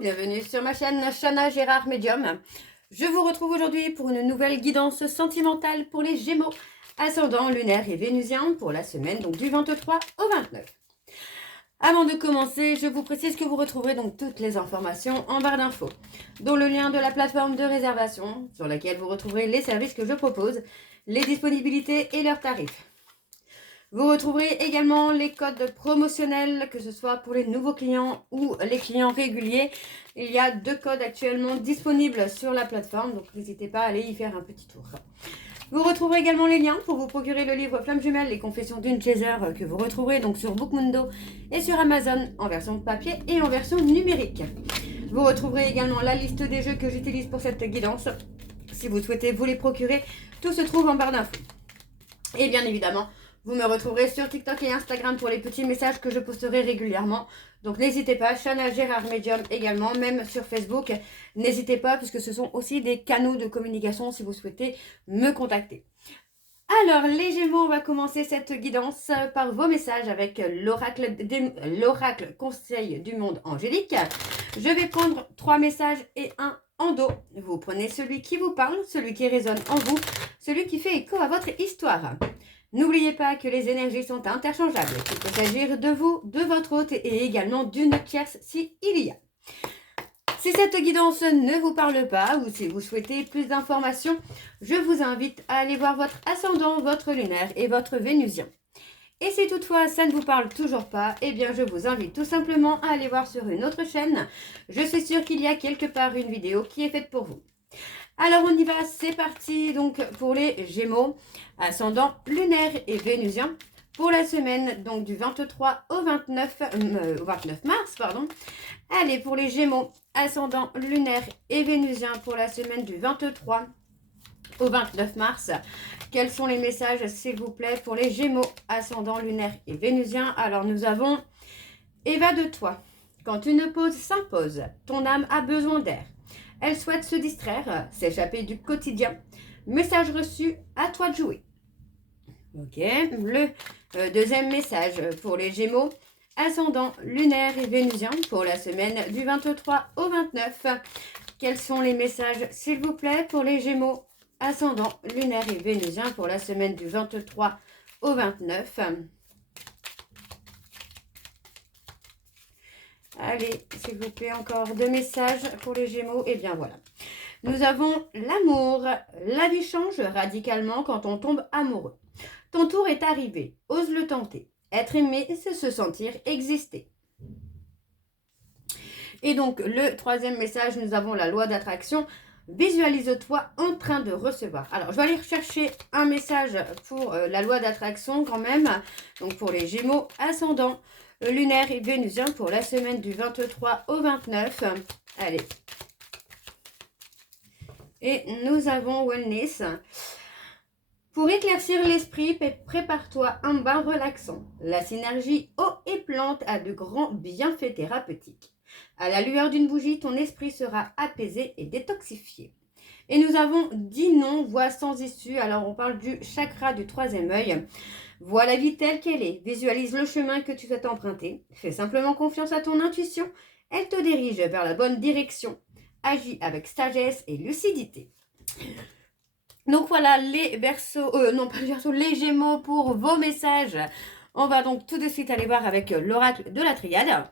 bienvenue sur ma chaîne Shana Gérard Medium. Je vous retrouve aujourd'hui pour une nouvelle guidance sentimentale pour les Gémeaux, ascendant lunaire et vénusien pour la semaine donc du 23 au 29. Avant de commencer, je vous précise que vous retrouverez donc toutes les informations en barre d'infos, dont le lien de la plateforme de réservation sur laquelle vous retrouverez les services que je propose, les disponibilités et leurs tarifs. Vous retrouverez également les codes promotionnels, que ce soit pour les nouveaux clients ou les clients réguliers. Il y a 2 codes actuellement disponibles sur la plateforme, donc n'hésitez pas à aller y faire un petit tour. Vous retrouverez également les liens pour vous procurer le livre Flamme Jumelle, les confessions d'une chaser, que vous retrouverez donc sur Bookmundo et sur Amazon en version papier et en version numérique. Vous retrouverez également la liste des jeux que j'utilise pour cette guidance. Si vous souhaitez vous les procurer, tout se trouve en barre d'infos. Et bien évidemment, vous me retrouverez sur TikTok et Instagram pour les petits messages que je posterai régulièrement. Donc n'hésitez pas, Shana Gérard Medium également, même sur Facebook. N'hésitez pas, puisque ce sont aussi des canaux de communication si vous souhaitez me contacter. Alors les Gémeaux, on va commencer cette guidance par vos messages avec l'oracle Conseil du monde angélique. Je vais prendre 3 messages et un en dos. Vous prenez celui qui vous parle, celui qui résonne en vous, celui qui fait écho à votre histoire. N'oubliez pas que les énergies sont interchangeables. Il peut s'agir de vous, de votre hôte et également d'une tierce s'il y a. Si cette guidance ne vous parle pas ou si vous souhaitez plus d'informations, je vous invite à aller voir votre ascendant, votre lunaire et votre vénusien. Et si toutefois ça ne vous parle toujours pas, eh bien je vous invite tout simplement à aller voir sur une autre chaîne. Je suis sûre qu'il y a quelque part une vidéo qui est faite pour vous. Alors on y va, c'est parti donc pour les Gémeaux, ascendant lunaire et vénusien pour la semaine donc du 23 au 29 mars. Allez, pour les Gémeaux, ascendant lunaire et vénusien pour la semaine du 23 au 29 mars. Quels sont les messages s'il vous plaît pour les Gémeaux, ascendant lunaire et vénusien? Alors nous avons évade-toi. Quand une pause s'impose, ton âme a besoin d'air. Elle souhaite se distraire, s'échapper du quotidien. Message reçu, à toi de jouer. Ok, le deuxième message pour les Gémeaux, ascendant lunaire et vénusien pour la semaine du 23 au 29. Quels sont les messages, s'il vous plaît, pour les Gémeaux, ascendant lunaire et vénusien pour la semaine du 23 au 29. Allez, s'il vous plaît, encore 2 messages pour les Gémeaux. Et bien voilà. Nous avons l'amour. La vie change radicalement quand on tombe amoureux. Ton tour est arrivé. Ose le tenter. Être aimé, c'est se sentir exister. Et donc, le 3e message, nous avons la loi d'attraction. Visualise-toi en train de recevoir. Alors, je vais aller rechercher un message pour la loi d'attraction quand même. Donc, pour les Gémeaux, ascendant lunaire et vénusien pour la semaine du 23 au 29. Allez. Et nous avons wellness. Pour éclaircir l'esprit, prépare-toi un bain relaxant. La synergie eau et plante a de grands bienfaits thérapeutiques. À la lueur d'une bougie, ton esprit sera apaisé et détoxifié. Et nous avons 10 noms, voix sans issue. Alors on parle du chakra du 3e œil. Vois la vie telle qu'elle est. Visualise le chemin que tu souhaites emprunter. Fais simplement confiance à ton intuition. Elle te dirige vers la bonne direction. Agis avec sagesse et lucidité. Donc voilà les Verseaux, les Gémeaux pour vos messages. On va donc tout de suite aller voir avec l'oracle de la triade.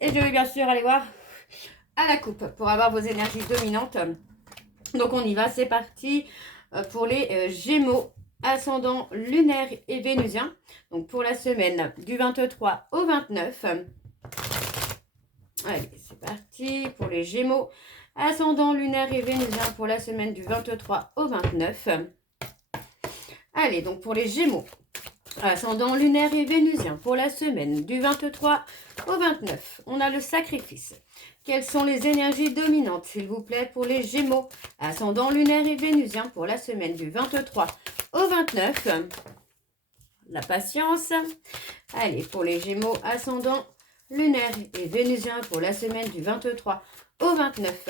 Et je vais bien sûr aller voir à la coupe pour avoir vos énergies dominantes. Donc on y va, c'est parti pour les Gémeaux, ascendant lunaire et vénusien. Donc pour la semaine du 23 au 29. Allez, c'est parti pour les Gémeaux, ascendant lunaire et vénusien pour la semaine du 23 au 29. Allez, donc pour les Gémeaux, ascendant lunaire et vénusien pour la semaine du 23 au 29. On a le sacrifice. Quelles sont les énergies dominantes, s'il vous plaît, pour les Gémeaux, ascendant lunaire et vénusien pour la semaine du 23 au 29. La patience. Allez, pour les Gémeaux, ascendant lunaire et vénusien pour la semaine du 23 au 29.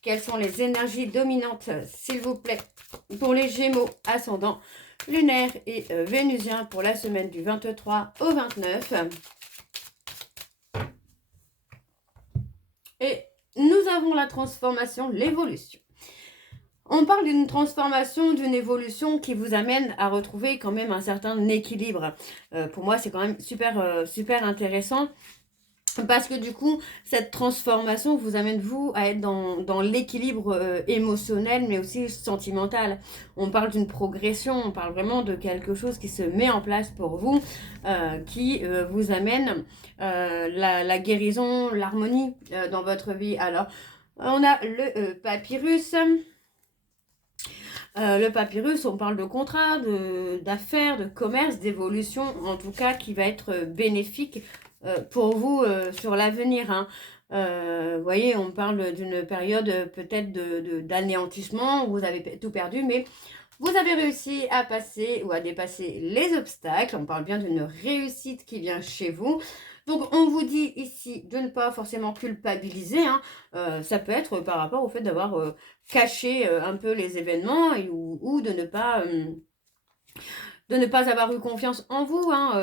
Quelles sont les énergies dominantes, s'il vous plaît, pour les Gémeaux, ascendant lunaire et vénusien pour la semaine du 23 au 29. avons la transformation, l'évolution. On parle d'une transformation, d'une évolution qui vous amène à retrouver quand même un certain équilibre. Pour moi, c'est quand même super intéressant. Parce que du coup, cette transformation vous amène vous à être dans l'équilibre émotionnel, mais aussi sentimental. On parle d'une progression, on parle vraiment de quelque chose qui se met en place pour vous, qui vous amène la guérison, l'harmonie dans votre vie. Alors, on a le papyrus. Le papyrus, on parle de contrat, d'affaires, de commerce, d'évolution, en tout cas qui va être bénéfique pour vous sur l'avenir. Hein. Vous voyez, on parle d'une période peut-être d'anéantissement où vous avez tout perdu, mais vous avez réussi à passer ou à dépasser les obstacles. On parle bien d'une réussite qui vient chez vous. Donc, on vous dit ici de ne pas forcément culpabiliser. Hein. Ça peut être par rapport au fait d'avoir caché un peu les événements ou de ne pas avoir eu confiance en vous. Hein.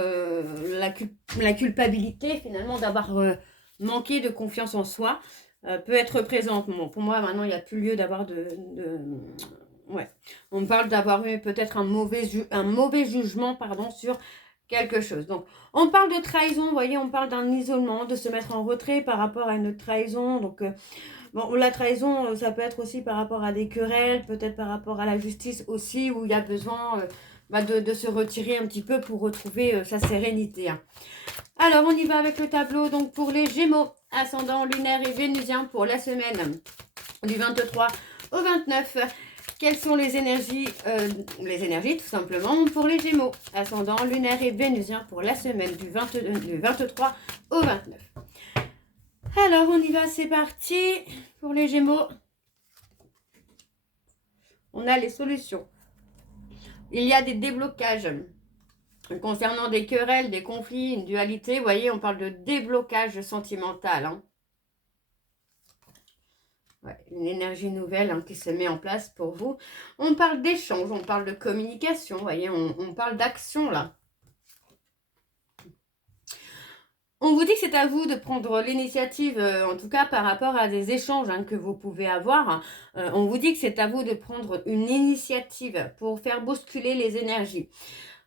La culpabilité, finalement, d'avoir manqué de confiance en soi peut être présente. Bon, pour moi, maintenant, il n'y a plus lieu d'avoir Ouais. On parle d'avoir eu peut-être un mauvais jugement sur quelque chose. Donc, on parle de trahison, vous voyez, on parle d'un isolement, de se mettre en retrait par rapport à une trahison. Donc, bon, la trahison, ça peut être aussi par rapport à des querelles, peut-être par rapport à la justice aussi, où il y a besoin de se retirer un petit peu pour retrouver sa sérénité. Hein. Alors, on y va avec le tableau. Donc, pour les Gémeaux, ascendant lunaire et vénusien pour la semaine du 23 au 29. Quelles sont les énergies tout simplement pour les Gémeaux, ascendant lunaire et vénusien pour la semaine du 23 au 29. Alors, on y va, c'est parti pour les Gémeaux. On a les solutions. Il y a des déblocages concernant des querelles, des conflits, une dualité. Vous voyez, on parle de déblocage sentimental. Hein. Ouais, une énergie nouvelle qui se met en place pour vous. On parle d'échange, on parle de communication, vous voyez, on parle d'action là. On vous dit que c'est à vous de prendre l'initiative, en tout cas par rapport à des échanges que vous pouvez avoir. On vous dit que c'est à vous de prendre une initiative pour faire bousculer les énergies.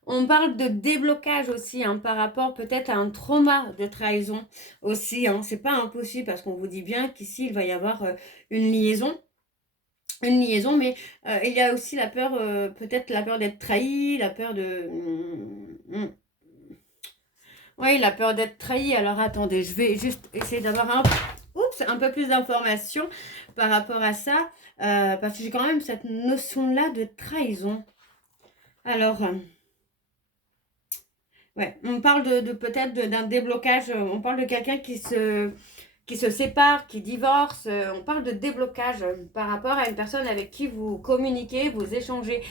On parle de déblocage aussi par rapport peut-être à un trauma de trahison aussi. C'est pas impossible parce qu'on vous dit bien qu'ici il va y avoir une liaison. Mais il y a aussi la peur, peut-être la peur d'être trahi, la peur de... Oui, la peur d'être trahi. Alors attendez, je vais juste essayer d'avoir un peu plus d'informations par rapport à ça. Parce que j'ai quand même cette notion-là de trahison. Alors, ouais, on parle de peut-être d'un déblocage. On parle de quelqu'un qui se sépare, qui divorce. On parle de déblocage par rapport à une personne avec qui vous communiquez, vous échangez.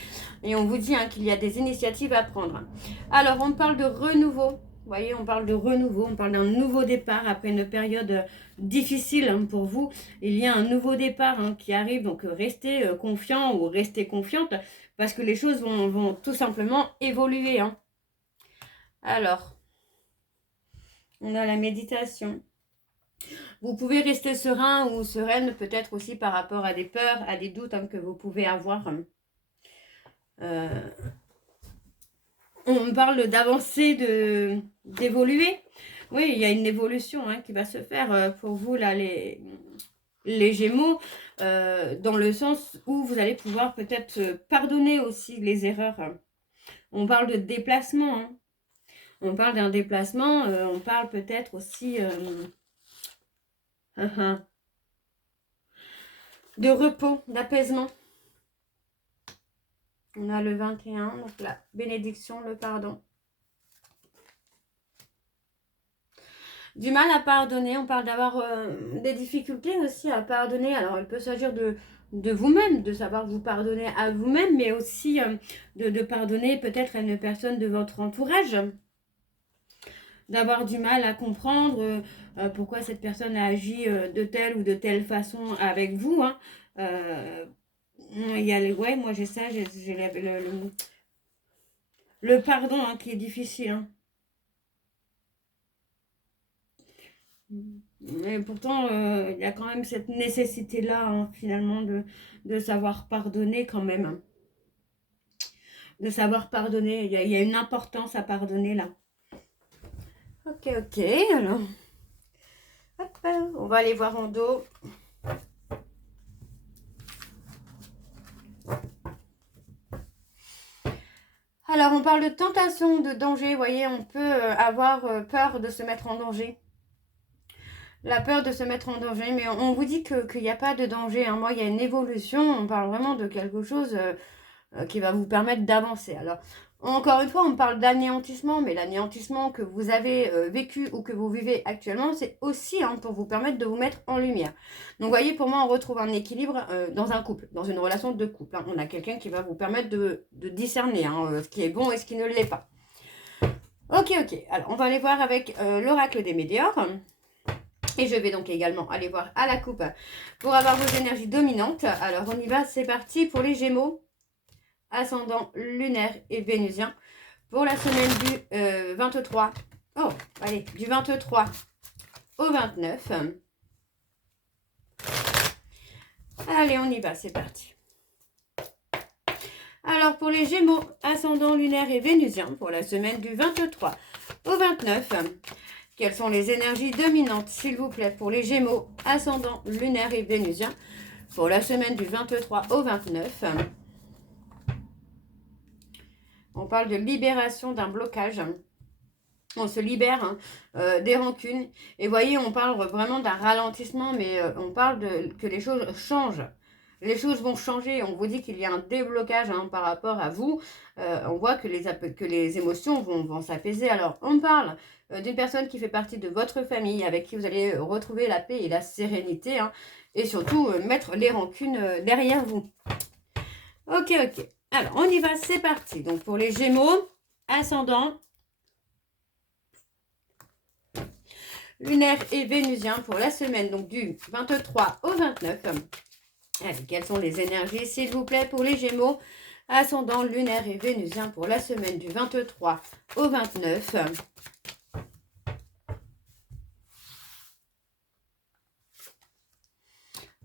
Et on vous dit qu'il y a des initiatives à prendre. Alors, on parle de renouveau. Vous voyez, on parle de renouveau, on parle d'un nouveau départ après une période difficile pour vous. Il y a un nouveau départ qui arrive, donc restez confiant ou restez confiante parce que les choses vont tout simplement évoluer. Hein. Alors, on a la méditation. Vous pouvez rester serein ou sereine peut-être aussi par rapport à des peurs, à des doutes que vous pouvez avoir. On parle d'avancer, d'évoluer. Oui, il y a une évolution qui va se faire pour vous, là, les Gémeaux, dans le sens où vous allez pouvoir peut-être pardonner aussi les erreurs. On parle de déplacement. Hein. On parle d'un déplacement, on parle peut-être aussi de repos, d'apaisement. On a le 21, donc la bénédiction, le pardon. Du mal à pardonner, on parle d'avoir des difficultés aussi à pardonner. Alors, il peut s'agir de vous-même, de savoir vous pardonner à vous-même, mais aussi de pardonner peut-être à une personne de votre entourage. D'avoir du mal à comprendre pourquoi cette personne a agi de telle ou de telle façon avec vous. Hein. Il y a moi j'ai ça, j'ai le pardon qui est difficile. Hein. Mais pourtant, il y a quand même cette nécessité-là, hein, finalement, de savoir pardonner quand même, hein. De savoir pardonner. Il y a une importance à pardonner là. Ok, ok. Alors, hop, on va aller voir en dos. Alors, on parle de tentation, de danger. Vous voyez, on peut avoir peur de se mettre en danger. La peur de se mettre en danger, mais on vous dit qu'il n'y a pas de danger, hein. Moi, il y a une évolution. On parle vraiment de quelque chose qui va vous permettre d'avancer. Alors, encore une fois, on parle d'anéantissement, mais l'anéantissement que vous avez vécu ou que vous vivez actuellement, c'est aussi pour vous permettre de vous mettre en lumière. Donc, vous voyez, pour moi, on retrouve un équilibre dans un couple, dans une relation de couple, hein. On a quelqu'un qui va vous permettre de discerner ce qui est bon et ce qui ne l'est pas. Ok, ok. Alors, on va aller voir avec l'oracle des médiors. Et je vais donc également aller voir à la coupe pour avoir vos énergies dominantes. Alors, on y va, c'est parti pour les Gémeaux, ascendant lunaire et vénusien, pour la semaine du 23. Oh, allez, du 23 au 29. Allez, on y va, c'est parti. Alors, pour les Gémeaux, ascendant lunaire et vénusien, pour la semaine du 23 au 29, quelles sont les énergies dominantes, s'il vous plaît, pour les Gémeaux, ascendant lunaire et vénusien, pour la semaine du 23 au 29. On parle de libération d'un blocage. On se libère des rancunes. Et voyez, on parle vraiment d'un ralentissement, mais on parle que les choses changent. Les choses vont changer. On vous dit qu'il y a un déblocage par rapport à vous. On voit que les émotions vont s'apaiser. Alors, on parle d'une personne qui fait partie de votre famille, avec qui vous allez retrouver la paix et la sérénité. Et surtout, mettre les rancunes derrière vous. Ok, ok. Alors, on y va, c'est parti. Donc, pour les Gémeaux, ascendant lunaire et vénusien pour la semaine donc du 23 au 29. Allez, quelles sont les énergies, s'il vous plaît, pour les Gémeaux, ascendant lunaire et vénusien pour la semaine du 23 au 29.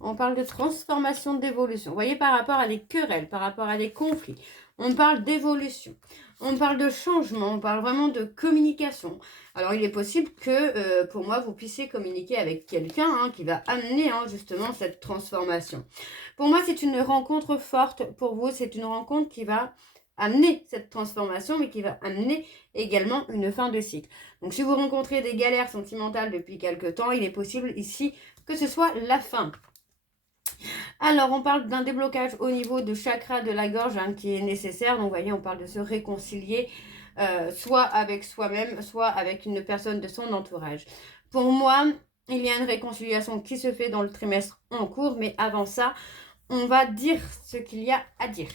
On parle de transformation, d'évolution. Vous voyez, par rapport à des querelles, par rapport à des conflits, on parle d'évolution. On parle de changement, on parle vraiment de communication. Alors, il est possible que, pour moi, vous puissiez communiquer avec quelqu'un qui va amener justement cette transformation. Pour moi, c'est une rencontre forte pour vous. C'est une rencontre qui va amener cette transformation, mais qui va amener également une fin de cycle. Donc, si vous rencontrez des galères sentimentales depuis quelque temps, il est possible ici que ce soit la fin. Alors, on parle d'un déblocage au niveau du chakra de la gorge qui est nécessaire. Donc, vous voyez, on parle de se réconcilier soit avec soi-même, soit avec une personne de son entourage. Pour moi, il y a une réconciliation qui se fait dans le trimestre en cours. Mais avant ça, on va dire ce qu'il y a à dire.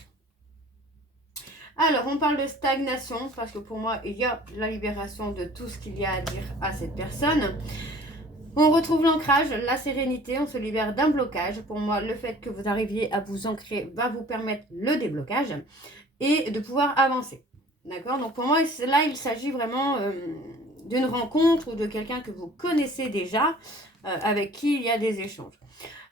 Alors, on parle de stagnation parce que pour moi, il y a la libération de tout ce qu'il y a à dire à cette personne. On retrouve l'ancrage, la sérénité, on se libère d'un blocage. Pour moi, le fait que vous arriviez à vous ancrer va vous permettre le déblocage et de pouvoir avancer. D'accord? Donc pour moi, là, il s'agit vraiment d'une rencontre ou de quelqu'un que vous connaissez déjà, avec qui il y a des échanges.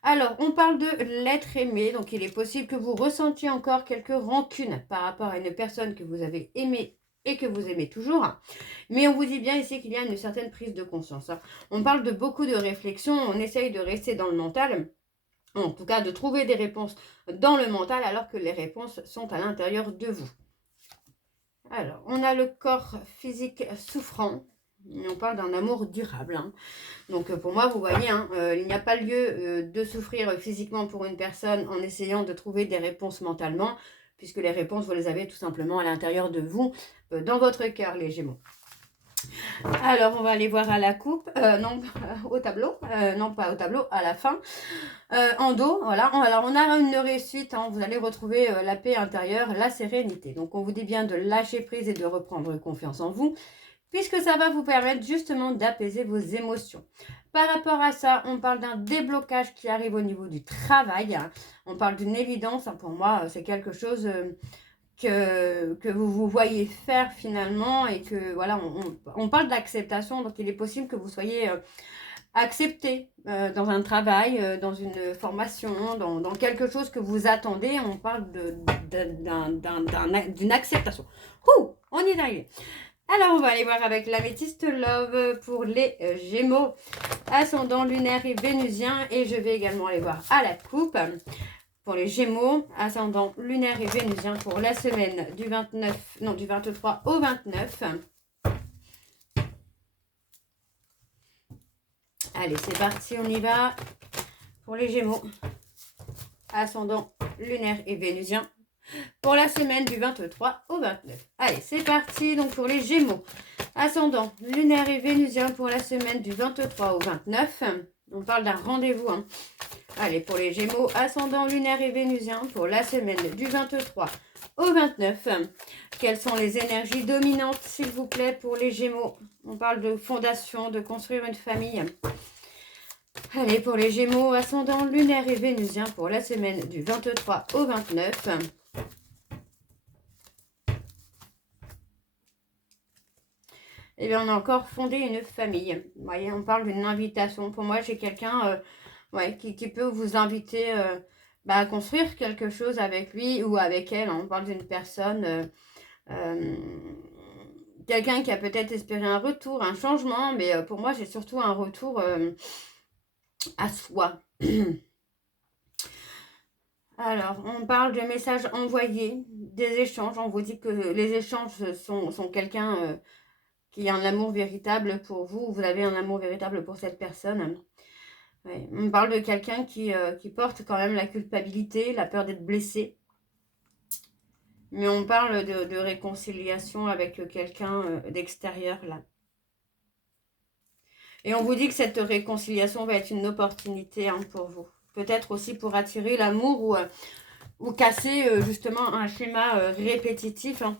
Alors, on parle de l'être aimé. Donc, il est possible que vous ressentiez encore quelques rancunes par rapport à une personne que vous avez aimée et que vous aimez toujours. Mais on vous dit bien ici qu'il y a une certaine prise de conscience. On parle de beaucoup de réflexion, on essaye de rester dans le mental, en tout cas de trouver des réponses dans le mental alors que les réponses sont à l'intérieur de vous. Alors, on a le corps physique souffrant, on parle d'un amour durable. Donc pour moi, vous voyez, il n'y a pas lieu de souffrir physiquement pour une personne en essayant de trouver des réponses mentalement, puisque les réponses, vous les avez tout simplement à l'intérieur de vous, dans votre cœur, les Gémeaux. Alors, on va aller voir à la coupe, non, au tableau, non pas au tableau, à la fin, en dos, voilà. Alors, on a une réussite, vous allez retrouver la paix intérieure, la sérénité. Donc, on vous dit bien de lâcher prise et de reprendre confiance en vous, puisque ça va vous permettre justement d'apaiser vos émotions. Par rapport à ça, on parle d'un déblocage qui arrive au niveau du travail. On parle d'une évidence, pour moi, c'est quelque chose que vous voyez faire finalement et que voilà, on parle d'acceptation. Donc il est possible que vous soyez accepté dans un travail, dans une formation, dans quelque chose que vous attendez. On parle d'une acceptation. Ouh, on y est arrivé. Alors, on va aller voir avec l'améthyste love pour les Gémeaux, ascendant lunaire et vénusien. Et je vais également aller voir à la coupe pour les Gémeaux, ascendant lunaire et vénusien pour la semaine du 23 au 29. Allez, c'est parti, on y va pour les Gémeaux, ascendant lunaire et vénusien pour la semaine du 23 au 29. Allez, c'est parti donc pour les Gémeaux, ascendant lunaire et vénusien pour la semaine du 23 au 29. On parle d'un rendez-vous. Hein. Allez, pour les Gémeaux, ascendant lunaire et vénusien pour la semaine du 23 au 29. Quelles sont les énergies dominantes, s'il vous plaît, pour les Gémeaux? On parle de fondation, de construire une famille. Allez, pour les Gémeaux, ascendant lunaire et vénusien pour la semaine du 23 au 29. Et bien, on a encore fondé une famille. Vous voyez, on parle d'une invitation. Pour moi, j'ai quelqu'un qui peut vous inviter à construire quelque chose avec lui ou avec elle. On parle d'une personne, quelqu'un qui a peut-être espéré un retour, un changement. Mais pour moi, j'ai surtout un retour à soi. Alors, on parle de messages envoyés, des échanges. On vous dit que les échanges sont quelqu'un qui a un amour véritable pour vous. Vous avez un amour véritable pour cette personne. Ouais. On parle de quelqu'un qui porte quand même la culpabilité, la peur d'être blessé. Mais on parle de réconciliation avec quelqu'un d'extérieur, là. Et on vous dit que cette réconciliation va être une opportunité pour vous. Peut-être aussi pour attirer l'amour ou casser justement un schéma répétitif. Hein.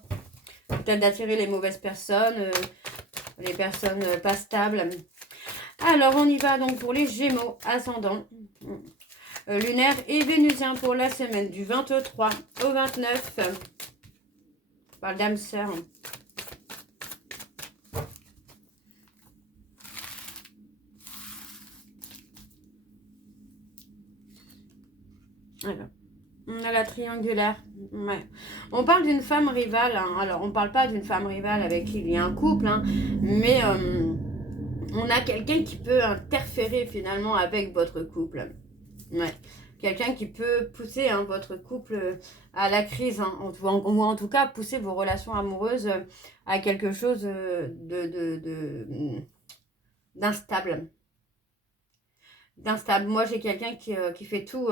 Peut-être d'attirer les mauvaises personnes, les personnes pas stables. Alors, on y va donc pour les Gémeaux, ascendant lunaire et vénusien pour la semaine du 23 au 29. On parle d'âme sœur. Voilà. On a la triangulaire. Ouais. On parle d'une femme rivale. Hein. Alors, on ne parle pas d'une femme rivale avec qui il y a un couple, hein, mais on a quelqu'un qui peut interférer finalement avec votre couple. Ouais. Quelqu'un qui peut pousser votre couple à la crise, hein, ou en tout cas pousser vos relations amoureuses à quelque chose d'instable. D'instable. Moi, j'ai quelqu'un qui fait tout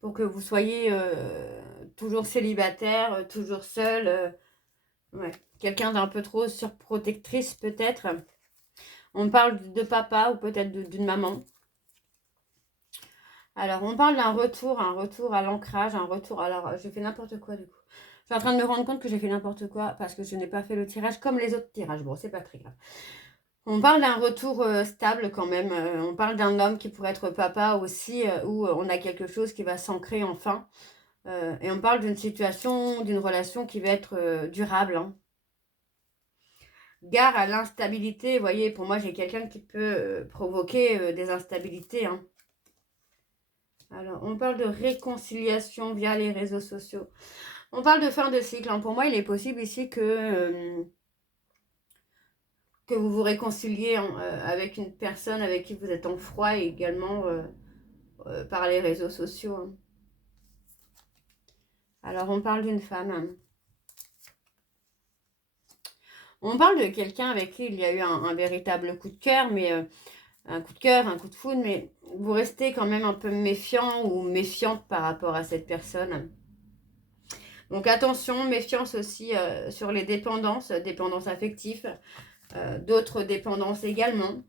pour que vous soyez toujours célibataire, toujours seul. Ouais. Quelqu'un d'un peu trop surprotectrice peut-être. On parle de papa ou peut-être d'une maman. Alors, on parle d'un retour, un retour à l'ancrage, un retour... Alors, j'ai fait n'importe quoi du coup. Je suis en train de me rendre compte que j'ai fait n'importe quoi parce que je n'ai pas fait le tirage comme les autres tirages. Bon, c'est pas très grave. On parle d'un retour stable quand même. On parle d'un homme qui pourrait être papa aussi, où on a quelque chose qui va s'ancrer enfin. Et on parle d'une situation, d'une relation qui va être durable. Hein. Gare à l'instabilité. Vous voyez, pour moi, j'ai quelqu'un qui peut provoquer des instabilités. Hein. Alors, on parle de réconciliation via les réseaux sociaux. On parle de fin de cycle. Hein. Pour moi, il est possible ici que vous vous réconciliez avec une personne avec qui vous êtes en froid et également par les réseaux sociaux. Hein. Alors, on parle d'une femme. Hein. On parle de quelqu'un avec qui il y a eu un véritable coup de cœur, mais un coup de cœur, un coup de foudre, mais vous restez quand même un peu méfiant ou méfiante par rapport à cette personne. Donc attention, méfiance aussi sur les dépendances, dépendances affectives, d'autres dépendances également.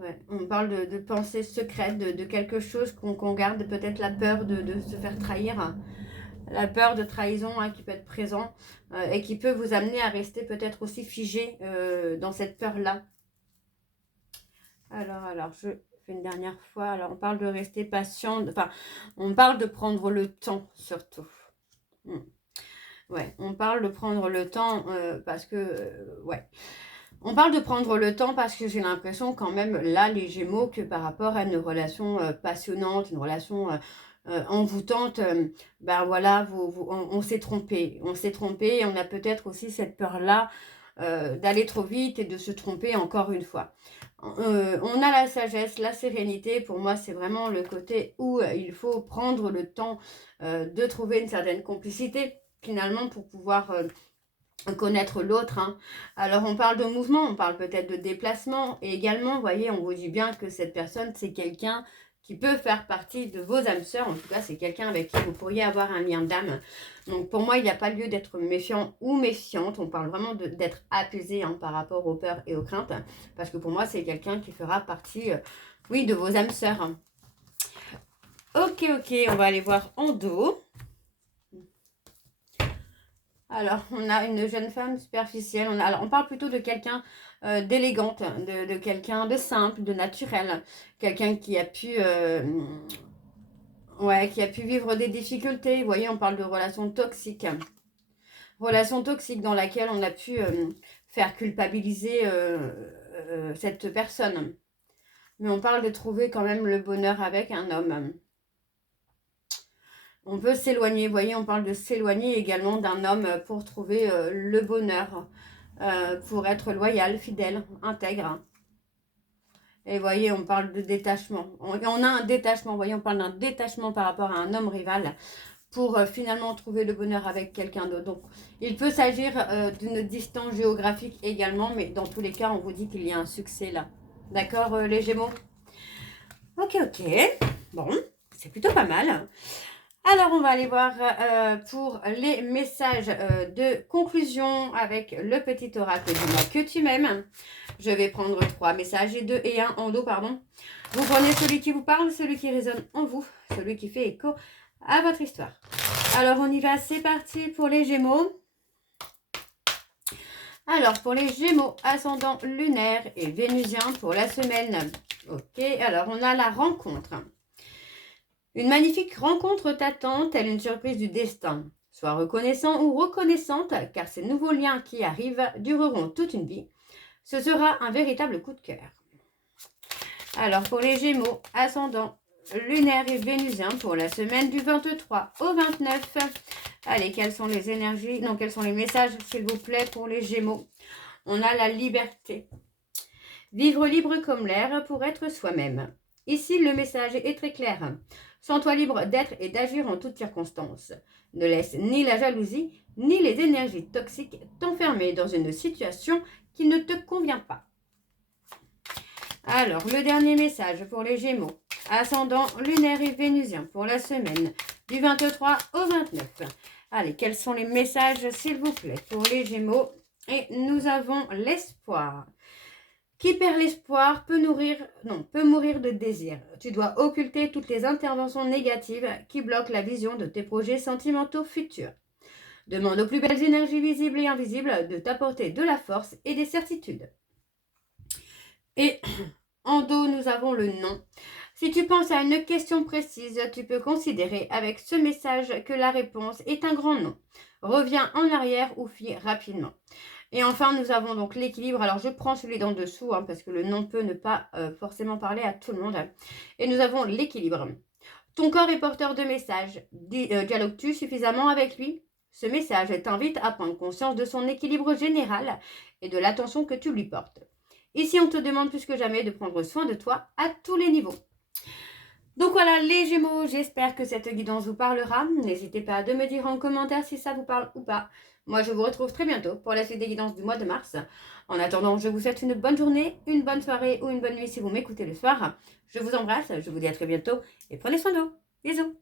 Ouais, on parle de pensées secrètes, de quelque chose qu'on garde, peut-être la peur de se faire trahir, la peur de trahison qui peut être présent et qui peut vous amener à rester peut-être aussi figé dans cette peur-là. Alors, je fais une dernière fois. Alors, on parle de rester patient, enfin, on parle de prendre le temps surtout. Ouais, on parle de prendre le temps parce que, ouais. On parle de prendre le temps parce que j'ai l'impression quand même, là, les Gémeaux, que par rapport à une relation passionnante, une relation envoûtante, ben voilà, on s'est trompé. On s'est trompé et on a peut-être aussi cette peur-là d'aller trop vite et de se tromper encore une fois. On a la sagesse, la sérénité. Pour moi, c'est vraiment le côté où il faut prendre le temps de trouver une certaine complicité, finalement, pour pouvoir connaître l'autre. Hein. Alors, on parle de mouvement, on parle peut-être de déplacement. Et également, vous voyez, on vous dit bien que cette personne, c'est quelqu'un qui peut faire partie de vos âmes sœurs. En tout cas, c'est quelqu'un avec qui vous pourriez avoir un lien d'âme. Donc, pour moi, il n'y a pas lieu d'être méfiant ou méfiante. On parle vraiment d'être apaisé hein, par rapport aux peurs et aux craintes. Parce que pour moi, c'est quelqu'un qui fera partie, oui, de vos âmes sœurs. Ok, on va aller voir en dos. Alors, on a une jeune femme superficielle. Alors, on parle plutôt de quelqu'un d'élégante, de quelqu'un de simple, de naturel. Quelqu'un qui a pu... qui a pu vivre des difficultés. Vous voyez, on parle de relations toxiques. Relation toxique dans laquelle on a pu faire culpabiliser cette personne. Mais on parle de trouver quand même le bonheur avec un homme. On peut s'éloigner, vous voyez, on parle de s'éloigner également d'un homme pour trouver le bonheur, pour être loyal, fidèle, intègre. Et vous voyez, on parle de détachement. On a un détachement, vous voyez, on parle d'un détachement par rapport à un homme rival pour finalement trouver le bonheur avec quelqu'un d'autre. Donc, il peut s'agir d'une distance géographique également, mais dans tous les cas, on vous dit qu'il y a un succès là. D'accord, les Gémeaux? Ok. Bon, c'est plutôt pas mal. Alors, on va aller voir pour les messages de conclusion avec le petit oracle du mois que tu m'aimes. Je vais prendre 3 messages et 2 et 1 en dos, pardon. Vous prenez celui qui vous parle, celui qui résonne en vous, celui qui fait écho à votre histoire. Alors, on y va, c'est parti pour les Gémeaux. Alors, pour les Gémeaux, ascendant lunaire et vénusien pour la semaine. Ok, alors on a la rencontre. Une magnifique rencontre t'attend, telle une surprise du destin. Sois reconnaissant ou reconnaissante, car ces nouveaux liens qui arrivent dureront toute une vie. Ce sera un véritable coup de cœur. Alors, pour les Gémeaux, ascendant lunaire et vénusien pour la semaine du 23 au 29. Allez, quelles sont les énergies? Non, quels sont les messages, s'il vous plaît, pour les Gémeaux? On a la liberté. Vivre libre comme l'air pour être soi-même. Ici, le message est très clair. Sens-toi libre d'être et d'agir en toutes circonstances. Ne laisse ni la jalousie, ni les énergies toxiques t'enfermer dans une situation qui ne te convient pas. Alors, le dernier message pour les Gémeaux. Ascendant lunaire et vénusien pour la semaine du 23 au 29. Allez, quels sont les messages, s'il vous plaît, pour les Gémeaux? Et nous avons l'espoir. Qui perd l'espoir peut mourir de désir. Tu dois occulter toutes les interventions négatives qui bloquent la vision de tes projets sentimentaux futurs. Demande aux plus belles énergies visibles et invisibles de t'apporter de la force et des certitudes. Et en dos, nous avons le non. Si tu penses à une question précise, tu peux considérer avec ce message que la réponse est un grand non. Reviens en arrière ou fuis rapidement. Et enfin, nous avons donc l'équilibre. Alors, je prends celui d'en dessous, hein, parce que le non peut ne pas forcément parler à tout le monde. Et nous avons l'équilibre. Ton corps est porteur de messages. Dialogues-tu suffisamment avec lui? Ce message t'invite à prendre conscience de son équilibre général et de l'attention que tu lui portes. Ici, on te demande plus que jamais de prendre soin de toi à tous les niveaux. Donc voilà les Gémeaux, j'espère que cette guidance vous parlera. N'hésitez pas à me dire en commentaire si ça vous parle ou pas. Moi, je vous retrouve très bientôt pour la suite des guidances du mois de mars. En attendant, je vous souhaite une bonne journée, une bonne soirée ou une bonne nuit si vous m'écoutez le soir. Je vous embrasse, je vous dis à très bientôt et prenez soin de vous. Bisous.